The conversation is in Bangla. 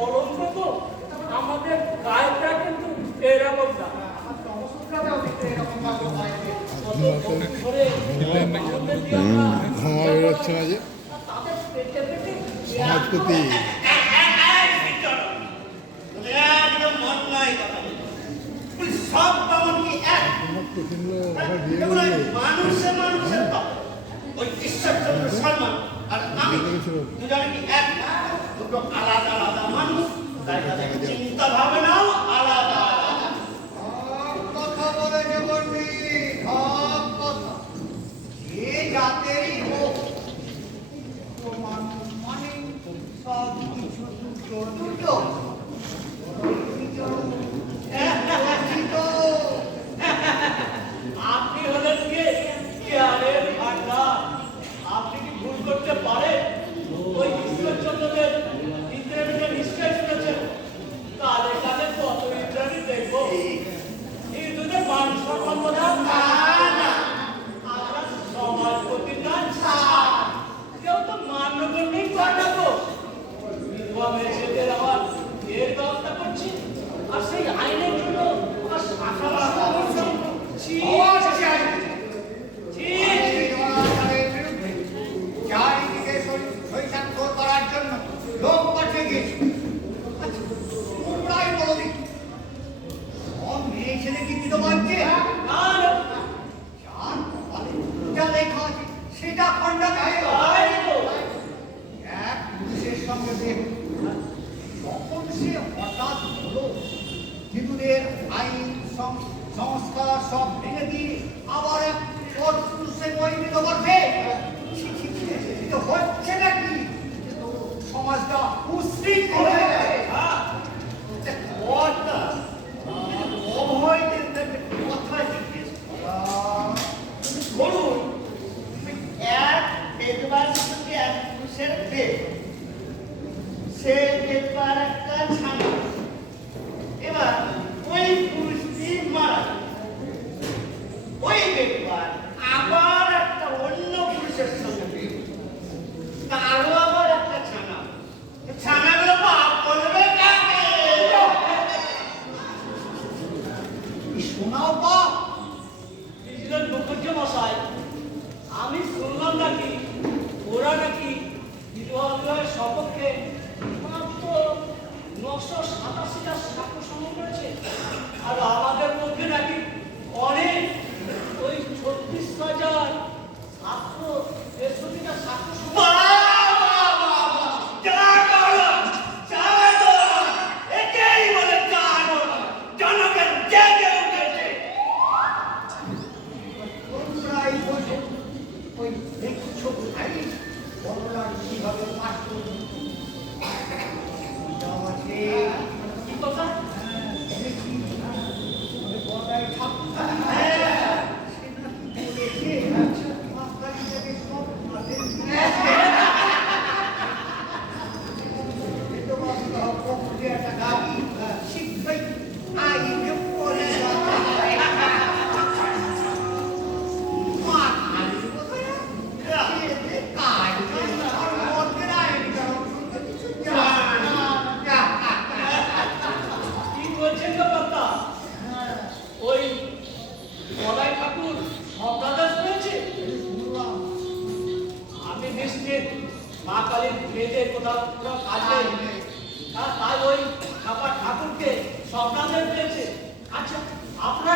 কলঙ্ক তো আমাদের গায়েটা কিন্তু এরকম না। সমাজপতি সব তেমনকি এক মানুষের মানুষের ওই ঈশ্বরচন্দ্র শর্মা আর আমি দুজনে কি এক দুটো আলাদা আলাদা মানুষ, তাই তাদের চিন্তা ভাবনাও আলাদা আলাদা। কথা বলে যে বলবি সব কথা যে জাতেরই হোক মানে সব কিছু দুটো দুটো আপনি হলেন কে জ্ঞানের ভান্ডার। আপনি কি ভুল করতে পারেন? ওই ঈশ্বরচন্দ্রদের ইন্দ্রাণীকে নিশ্চয় শুনেছেন। কালে কালে কত ইন্দ্রাণী দেখবো। হিন্দুদের মান সম্মান বোধ আমরা সমাজপতিটা ছাড় কেউ তো মান্যগণ্যই করে না গো। বিধবা মেয়েদের আবার এর ব্যবস্থা করছি, আর সেই আইনের জন্য আমার শাখা বাধা করছি। চারিদিকে শৈশাক্ষ করার জন্য লোক পাঠিয়ে দিয়েছে। তোমরাই বলো দেখি সব মেয়ে ছেলে কি দিতে পারছে? যা লেখা আছে সেটা খণ্ডা এক পুরুষের সঙ্গে দেখ যখন সে হঠাৎ হলো হিন্দুদের আইন সংস্কার সব ভেঙে দিয়ে আবার এক পুরুষে পরিণত করছে। হচ্ছে নাকি সমাজটা উশৃঙ্খল হয়ে গেছে। কথায় জিজ্ঞেস বলুন, এক বেদবার সঙ্গে এক পুরুষের বেদ, সে বেদবার একটা ছানা। এবার ওই পুরুষটি মারা গেল। ওই বেদবার আবার একটা অন্য পুরুষের সঙ্গে বেদ, তারও আবার একটা ছানা। ছানাগুলো বাপ বলবে কাকে? শোনাও বাপ মুখুজ্জে মশাই, আমি শুনলাম নাকি ওরা নাকি বিধবা বিবাহের সপক্ষে মাত্র 987টা সাক্ষ্য সংগ্রহ করেছে, আর আমাদের মধ্যে নাকি অনেক ওই 36,000 সাক্ষ্য 63টা সাক্ষ্য সংগ্রহ। কিভাবে পাঠ করবো কি কথা? কি বলছেন গো কর্তা? ওই বলাই ঠাকুর সপ্রাদাস পেয়েছে? আমি নিশ্চিত মা কালীর মেয়েদের কোথাও কোথাও কাজে তাই ওই ঠাকুরকে সপ্রাদাস পেয়েছে। আচ্ছা, আপনার